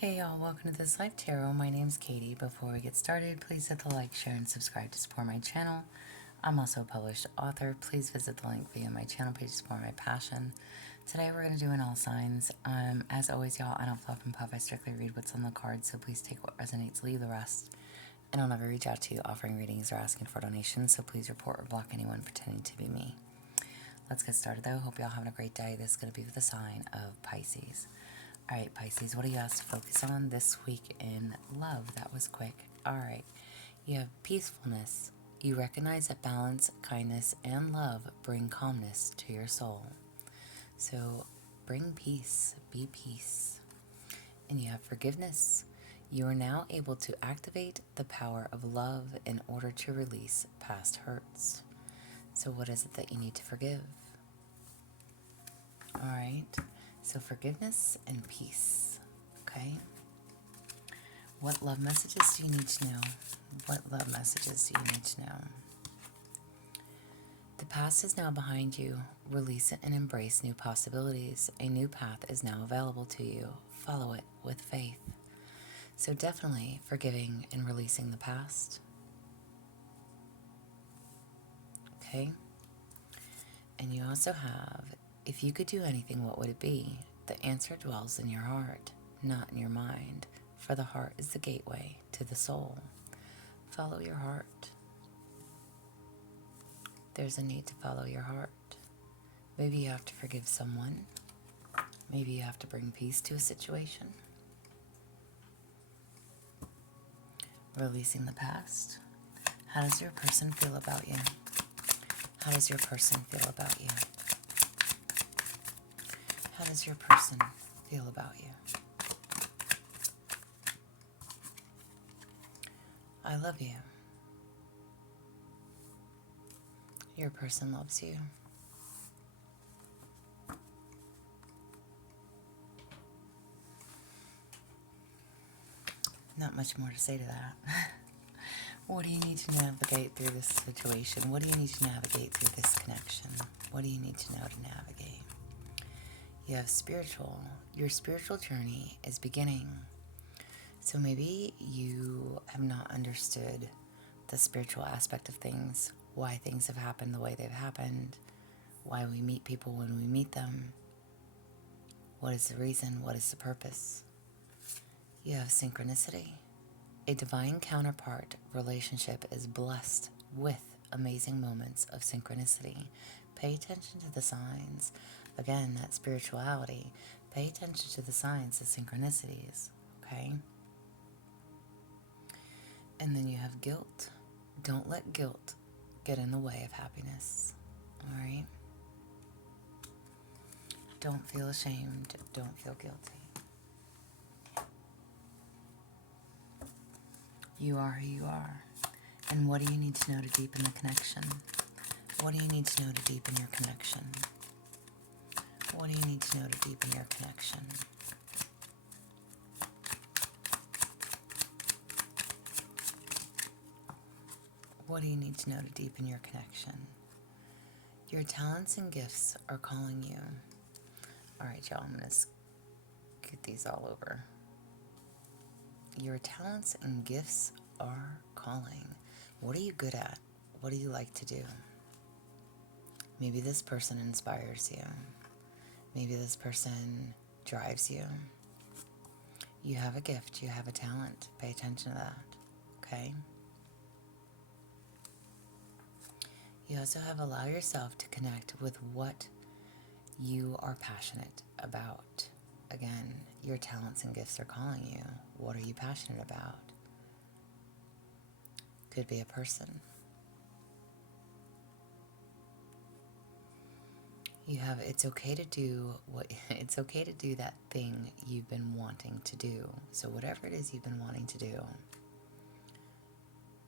Hey y'all, welcome to This Life Tarot. My name's Katie. Before we get started, please hit the like, share, and subscribe to support my channel. I'm also a published author. Please visit the link via my channel page to support my passion. Today we're going to do an all signs. As always, y'all, I don't fluff and puff. I strictly read what's on the card, so please take what resonates, leave the rest. And I'll never reach out to you offering readings or asking for donations, so please report or block anyone pretending to be me. Let's get started though. Hope y'all having a great day. This is going to be with the sign of Pisces. Alright, Pisces, what do you asked to focus on this week in love? That was quick. Alright, you have peacefulness. You recognize that balance, kindness, and love bring calmness to your soul. So bring peace, be peace. And you have forgiveness. You are now able to activate the power of love in order to release past hurts. So what is it that you need to forgive? Alright. So forgiveness and peace, okay? What love messages do you need to know? What love messages do you need to know? The past is now behind you. Release it and embrace new possibilities. A new path is now available to you. Follow it with faith. So definitely forgiving and releasing the past. Okay? And you also have, if you could do anything, what would it be? The answer dwells in your heart, not in your mind, for the heart is the gateway to the soul. Follow your heart. There's a need to follow your heart. Maybe you have to forgive someone. Maybe you have to bring peace to a situation. Releasing the past. How does your person feel about you? How does your person feel about you? How does your person feel about you? I love you. Your person loves you. Not much more to say to that. What do you need to navigate through this situation? What do you need to navigate through this connection? What do you need to know to navigate? You have spiritual. Your spiritual journey is beginning. So maybe you have not understood the spiritual aspect of things, why things have happened the way they've happened, why we meet people when we meet them. What is the reason? What is the purpose? You have synchronicity. A divine counterpart relationship is blessed with amazing moments of synchronicity. Pay attention to the signs. Again, that spirituality. Pay attention to the signs, the synchronicities, okay? And then you have guilt. Don't let guilt get in the way of happiness, all right? Don't feel ashamed. Don't feel guilty. You are who you are. And what do you need to know to deepen the connection? What do you need to know to deepen your connection? What do you need to know to deepen your connection? What do you need to know to deepen your connection? Your talents and gifts are calling you. All right, y'all, I'm going to get these all over. Your talents and gifts are calling. What are you good at? What do you like to do? Maybe this person inspires you. Maybe this person drives you. You have a gift. You have a talent. Pay attention to that, okay? You also have allow yourself to connect with what you are passionate about. Again, your talents and gifts are calling you. What are you passionate about? Could be a person. You have it's okay to do that thing you've been wanting to do. So whatever it is you've been wanting to do,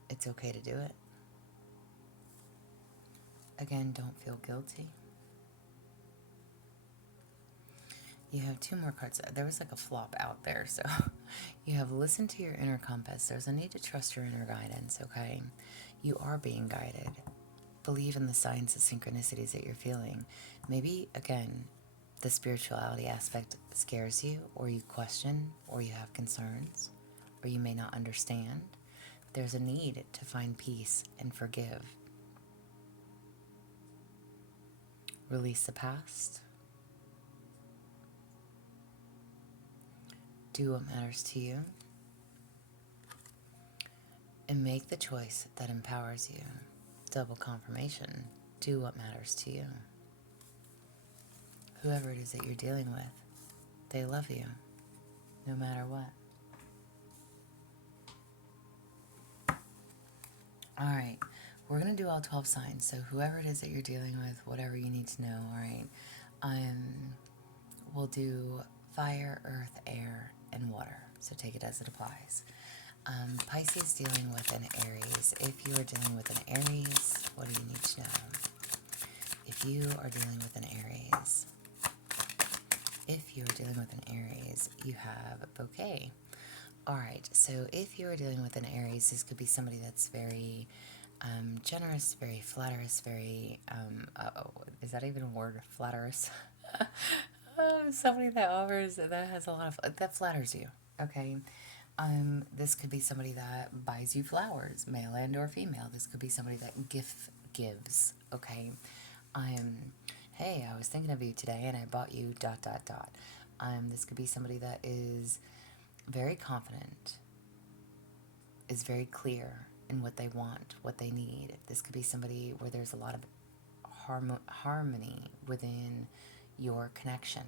it's okay to do it. Again, don't feel guilty. You have two more cards. There was like a flop out there, so you have listen to your inner compass. There's a need to trust your inner guidance, okay? You are being guided. Believe in the signs and synchronicities that you're feeling. Maybe, again, the spirituality aspect scares you, or you question, or you have concerns, or you may not understand, there's a need to find peace and forgive. Release the past. Do what matters to you. And make the choice that empowers you. Double confirmation. Do what matters to you. Whoever it is that you're dealing with, they love you, no matter what. Alright, we're going to do all 12 signs. So whoever it is that you're dealing with, whatever you need to know, alright, we'll do fire, earth, air, and water. So take it as it applies. Pisces dealing with an Aries. If you are dealing with an Aries, what do you need to know? If you are dealing with an Aries, you have a bouquet. Alright, so if you are dealing with an Aries, this could be somebody that's very generous, very flatterous, very, is that even a word, flatterous? Somebody that offers, that has a lot of, that flatters you, okay? This could be somebody that buys you flowers, male and or female. This could be somebody that gives, okay? Hey, I was thinking of you today and I bought you ... This could be somebody that is very confident, is very clear in what they want, what they need. This could be somebody where there's a lot of harmony within your connection,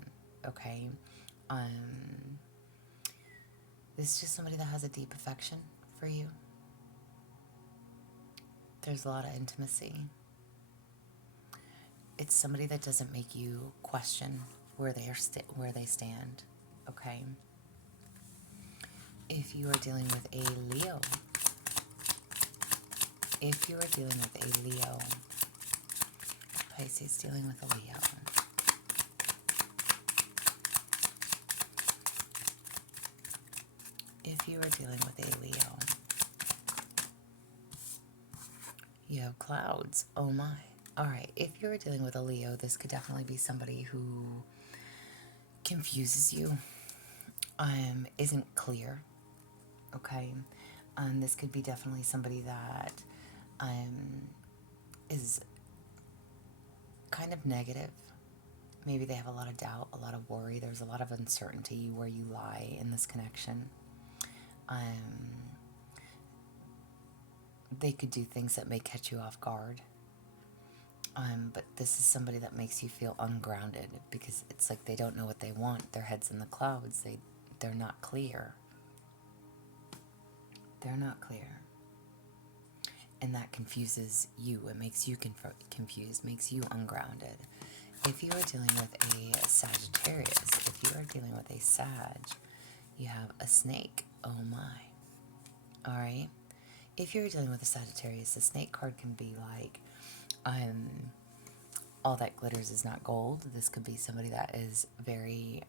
okay? This is just somebody that has a deep affection for you. There's a lot of intimacy. It's somebody that doesn't make you question where they stand, okay? If you are dealing with a Leo, Pisces dealing with a Leo. If you are dealing with a Leo, you have clouds. Oh my. Alright, if you're dealing with a Leo, this could definitely be somebody who confuses you, isn't clear, okay? This could be definitely somebody that is kind of negative. Maybe they have a lot of doubt, a lot of worry. There's a lot of uncertainty where you lie in this connection. They could do things that may catch you off guard. But this is somebody that makes you feel ungrounded because it's like they don't know what they want. Their head's in the clouds. They're not clear. They're not clear. And that confuses you. It makes you confused, makes you ungrounded. If you are dealing with a Sagittarius, if you are dealing with a Sag, you have a snake. Oh my. Alright? If you're dealing with a Sagittarius, the snake card can be like, all that glitters is not gold. This could be somebody that is very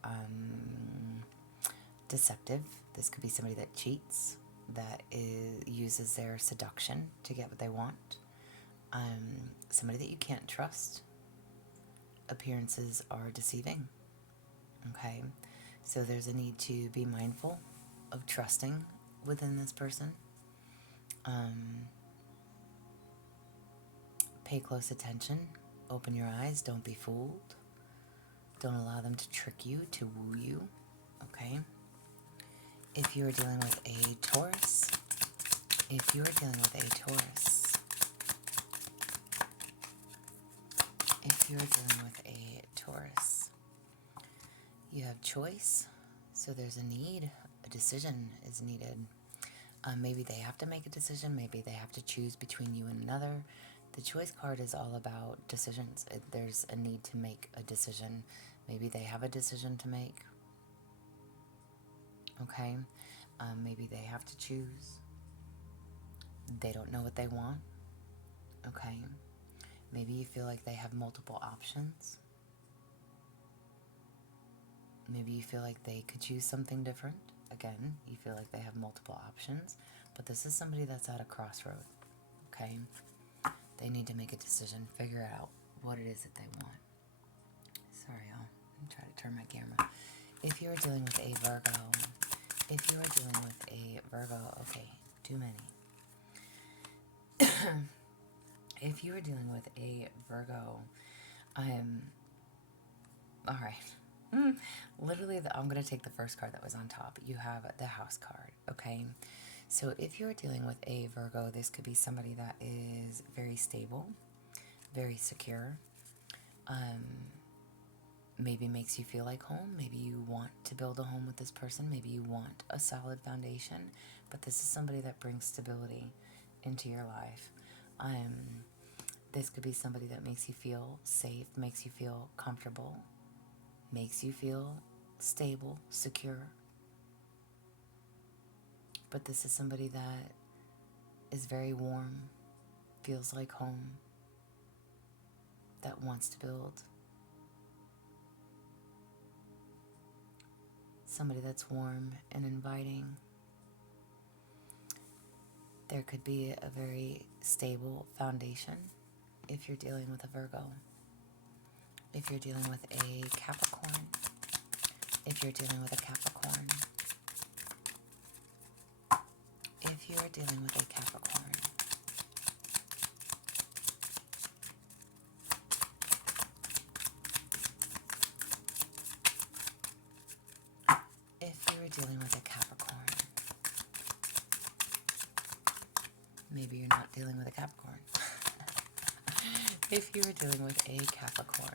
deceptive. This could be somebody that cheats, that uses their seduction to get what they want. Somebody that you can't trust. Appearances are deceiving. Okay? So there's a need to be mindful of trusting within this person. Pay close attention. Open your eyes. Don't be fooled. Don't allow them to trick you, to woo you. Okay? If you are dealing with a Taurus, you have choice. So there's a need. A decision is needed. Maybe they have to make a decision. Maybe they have to choose between you and another. The choice card is all about decisions. There's a need to make a decision. Maybe they have a decision to make. Okay? Maybe they have to choose. They don't know what they want. Okay? Maybe you feel like they have multiple options. Maybe you feel like they could choose something different. Again, you feel like they have multiple options. But this is somebody that's at a crossroad. Okay? They need to make a decision, figure out what it is that they want. Sorry, y'all. try to turn my camera. If you are dealing with a Virgo, if you are dealing with a Virgo, okay, too many. If you are dealing with a Virgo, all right. Literally, I'm going to take the first card that was on top. You have the House card, okay? So if you're dealing with a Virgo, this could be somebody that is very stable, very secure, maybe makes you feel like home. Maybe you want to build a home with this person. Maybe you want a solid foundation, but this is somebody that brings stability into your life. This could be somebody that makes you feel safe, makes you feel comfortable, makes you feel stable, secure. But this is somebody that is very warm, feels like home, that wants to build. Somebody that's warm and inviting. There could be a very stable foundation if you're dealing with a Virgo. If you're dealing with a Capricorn. If you're dealing with a Capricorn. If you are dealing with a Capricorn. If you are dealing with a Capricorn. Maybe you're not dealing with a Capricorn. If you are dealing with a Capricorn.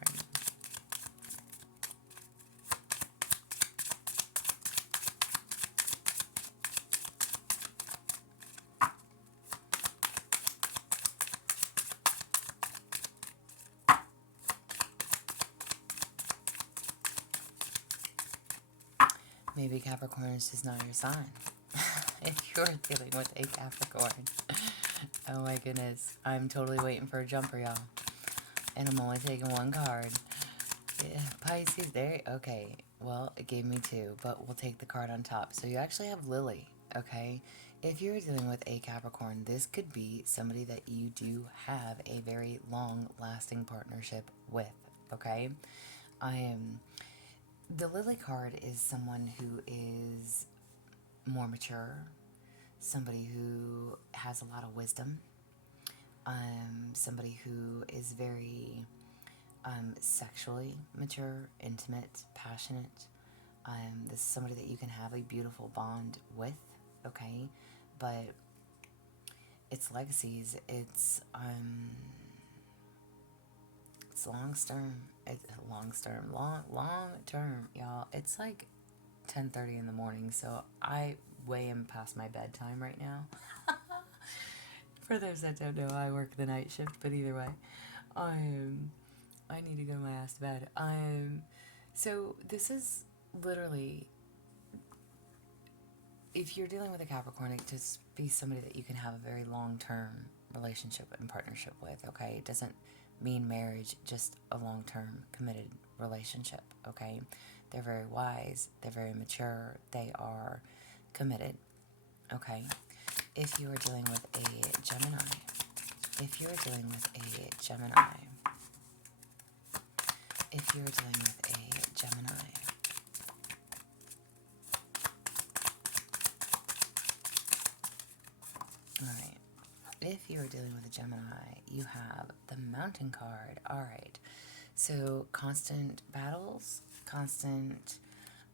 Maybe Capricorn is just not your sign. If you're dealing with a Capricorn. Oh my goodness. I'm totally waiting for a jumper, y'all. And I'm only taking one card. Yeah, Pisces, there. Okay. Well, it gave me two, but we'll take the card on top. So you actually have Lily, okay? If you're dealing with a Capricorn, this could be somebody that you do have a very long-lasting partnership with, okay? The Lily card is someone who is more mature, somebody who has a lot of wisdom, somebody who is very sexually mature, intimate, passionate. This is somebody that you can have a beautiful bond with, okay? But it's legacies, it's long term, y'all. It's like 10:30 in the morning, so I way am past my bedtime right now. For those that don't know, I work the night shift, but either way, I need to go my ass to bed. So this is literally, if you're dealing with a Capricorn, it just be somebody that you can have a very long-term relationship and partnership with, okay? It doesn't mean marriage, just a long-term committed relationship, okay? They're very wise, they're very mature, they are committed, okay? If you are dealing with a Gemini, if you are dealing with a Gemini, if you are dealing with a Gemini, alright, if you are dealing with a Gemini, you have the Mountain card. Alright, so constant battles, constant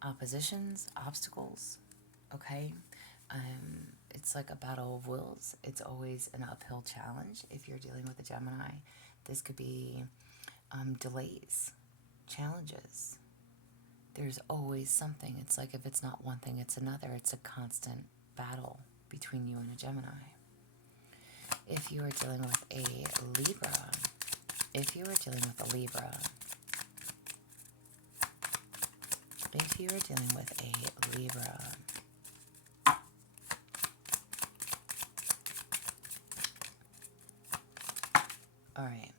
oppositions, obstacles, okay? It's like a battle of wills. It's always an uphill challenge if you're dealing with a Gemini. This could be delays, challenges. There's always something. It's like if it's not one thing, it's another. It's a constant battle between you and a Gemini. If you are dealing with a Libra, if you are dealing with a Libra, if you are dealing with a Libra, alright,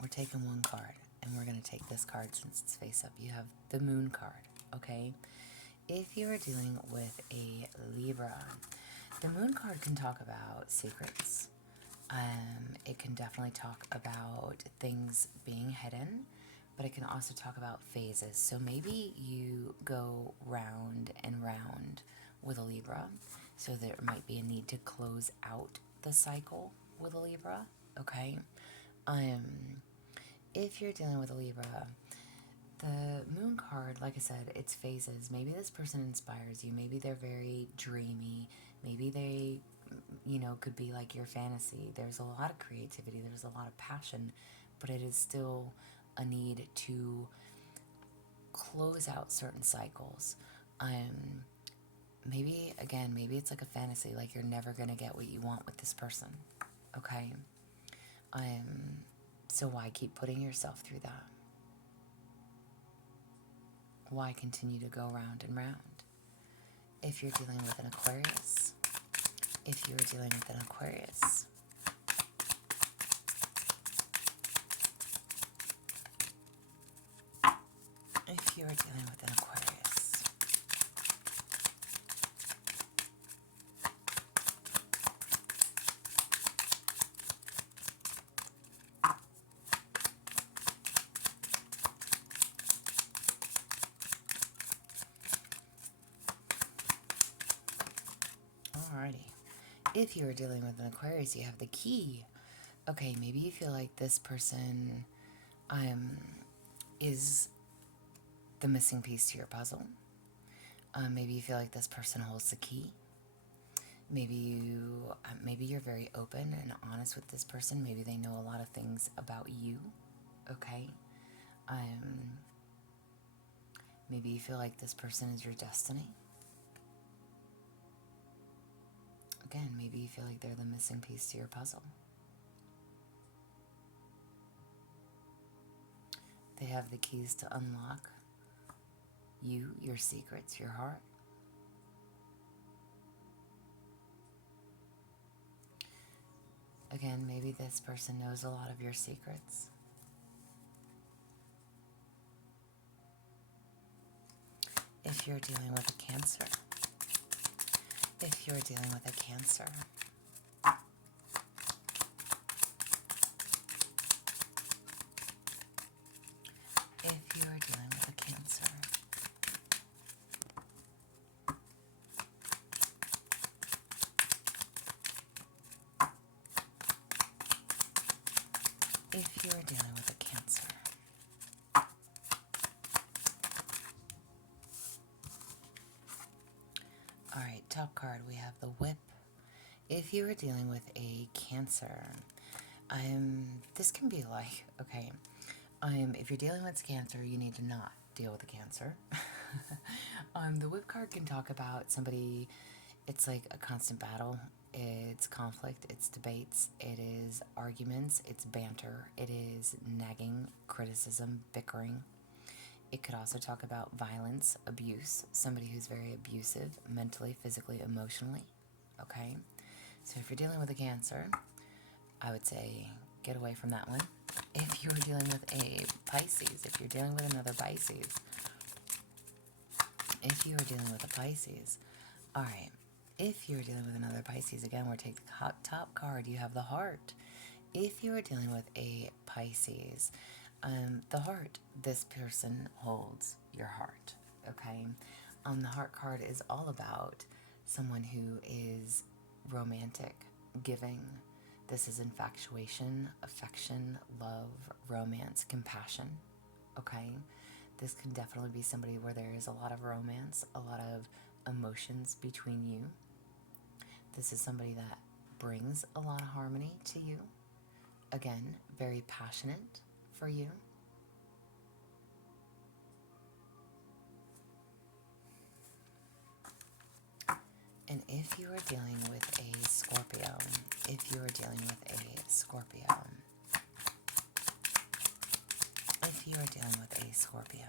we're taking one card, and we're going to take this card since it's face up. You have the Moon card, okay? If you are dealing with a Libra, the Moon card can talk about secrets. It can definitely talk about things being hidden, but it can also talk about phases. So maybe you go round and round with a Libra, so there might be a need to close out the cycle with a Libra, okay? If you're dealing with a Libra, the moon card, like I said, it's phases. Maybe this person inspires you. Maybe they're very dreamy. Maybe they, could be like your fantasy. There's a lot of creativity. There's a lot of passion, but it is still a need to close out certain cycles. Maybe, again, maybe it's like a fantasy, like you're never going to get what you want with this person, okay? So why keep putting yourself through that? Why continue to go round and round? If you're dealing with an Aquarius, if you're dealing with an Aquarius, if you're dealing with an Aquarius, alrighty. If you are dealing with an Aquarius, you have the key. Okay, maybe you feel like this person is the missing piece to your puzzle. Maybe you feel like this person holds the key. Maybe you're very open and honest with this person. Maybe they know a lot of things about you. Okay. Maybe you feel like this person is your destiny. Again, maybe you feel like they're the missing piece to your puzzle. They have the keys to unlock you, your secrets, your heart. Again, maybe this person knows a lot of your secrets. If you're dealing with a Cancer, if you're dealing with a Cancer, if you are dealing with a Cancer, if you are dealing with a Cancer, all right, top card, we have the Whip. If you are dealing with a Cancer, this can be like, okay, if you're dealing with Cancer, you need to not deal with a Cancer. The Whip card can talk about somebody, it's like a constant battle, it's conflict, it's debates, it is arguments, it's banter, it is nagging, criticism, bickering. It could also talk about violence, abuse, somebody who's very abusive, mentally, physically, emotionally, okay? So if you're dealing with a Cancer, I would say get away from that one. If you're dealing with a Pisces, if you're dealing with another Pisces, if you are dealing with a Pisces, all right, if you're dealing with another Pisces, again, we're taking the top card, you have the Heart. If you are dealing with a Pisces, the Heart, this person holds your heart, okay? The Heart card is all about someone who is romantic, giving. This is infatuation, affection, love, romance, compassion, okay? This can definitely be somebody where there is a lot of romance, a lot of emotions between you. This is somebody that brings a lot of harmony to you. Again, very passionate for you. And if you are dealing with a Scorpio, if you are dealing with a Scorpio, if you are dealing with a Scorpio,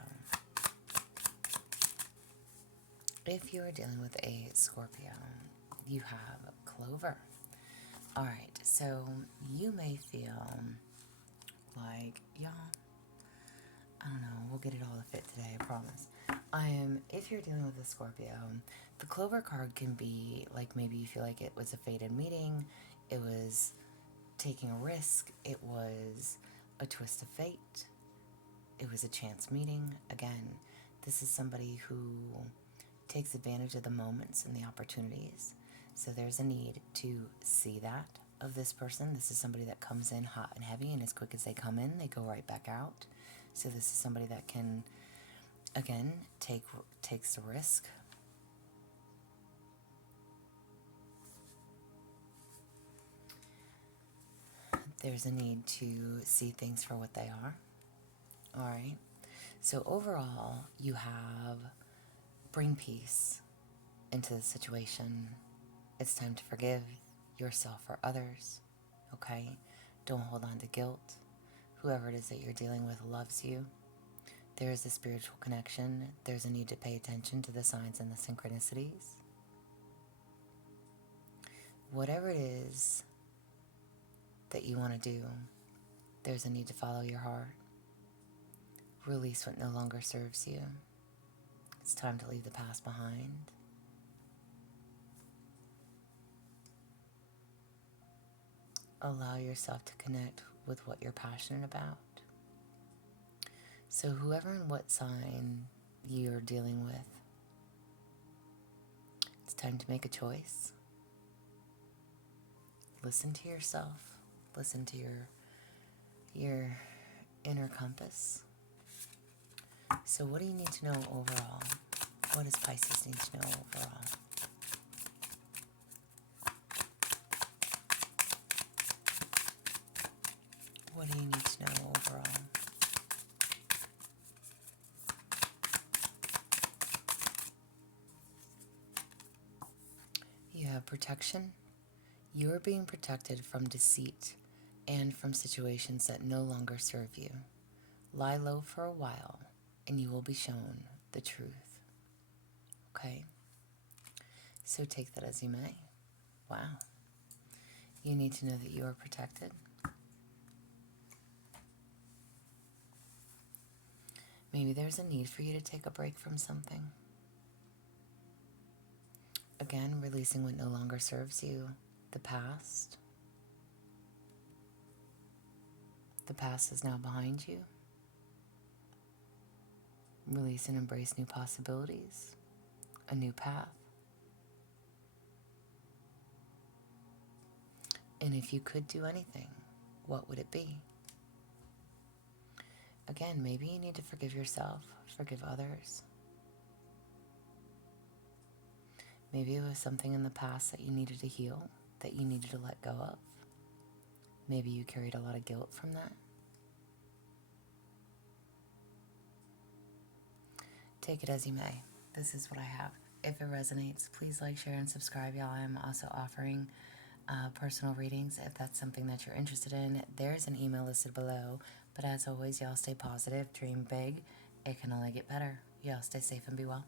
if you are dealing with a Scorpio, you have Clover. Alright, so you may feel like, y'all, I don't know, we'll get it all to fit today, I promise. If you're dealing with a Scorpio, the Clover card can be like maybe you feel like it was a fated meeting, it was taking a risk, it was a twist of fate, it was a chance meeting. Again, this is somebody who takes advantage of the moments and the opportunities. So there's a need to see that of this person. This is somebody that comes in hot and heavy, and as quick as they come in, they go right back out. So this is somebody that can, again, takes the risk. There's a need to see things for what they are. All right. So overall, you have bring peace into the situation. It's time to forgive yourself or others. Okay? Don't hold on to guilt. Whoever it is that you're dealing with loves you. There is a spiritual connection. There's a need to pay attention to the signs and the synchronicities. Whatever it is that you want to do, there's a need to follow your heart. Release what no longer serves you. It's time to leave the past behind. Allow yourself to connect with what you're passionate about. So whoever and what sign you're dealing with, it's time to make a choice. Listen to yourself. Listen to your inner compass. So what do you need to know overall? What does Pisces need to know overall? What do you need to know overall? You have protection. You are being protected from deceit and from situations that no longer serve you. Lie low for a while, and you will be shown the truth. Okay? So take that as you may. Wow. You need to know that you are protected. Maybe there's a need for you to take a break from something. Again, releasing what no longer serves you. The past. The past is now behind you. Release and embrace new possibilities. A new path. And if you could do anything, what would it be? Again, maybe you need to forgive yourself, forgive others. Maybe it was something in the past that you needed to heal, that you needed to let go of. Maybe you carried a lot of guilt from that. Take it as you may. This is what I have. If it resonates, please like, share, and subscribe, y'all. I'm also offering personal readings if that's something that you're interested in. There's an email listed below. But as always, y'all stay positive, dream big. It can only get better. Y'all stay safe and be well.